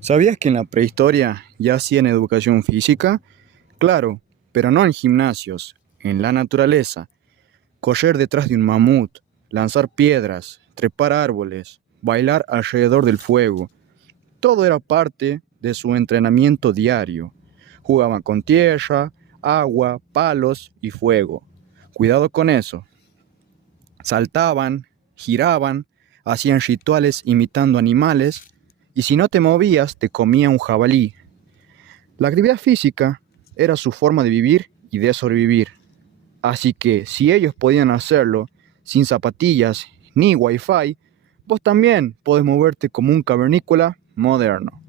¿Sabías que en la prehistoria ya hacían educación física? Claro, pero no en gimnasios, en la naturaleza. Correr detrás de un mamut, lanzar piedras, trepar árboles, bailar alrededor del fuego. Todo era parte de su entrenamiento diario. Jugaban con tierra, agua, palos y fuego. Cuidado con eso. Saltaban, giraban, hacían rituales imitando animales, y si no te movías, te comía un jabalí. La actividad física era su forma de vivir y de sobrevivir. Así que si ellos podían hacerlo sin zapatillas ni wifi, vos también podés moverte como un cavernícola moderno.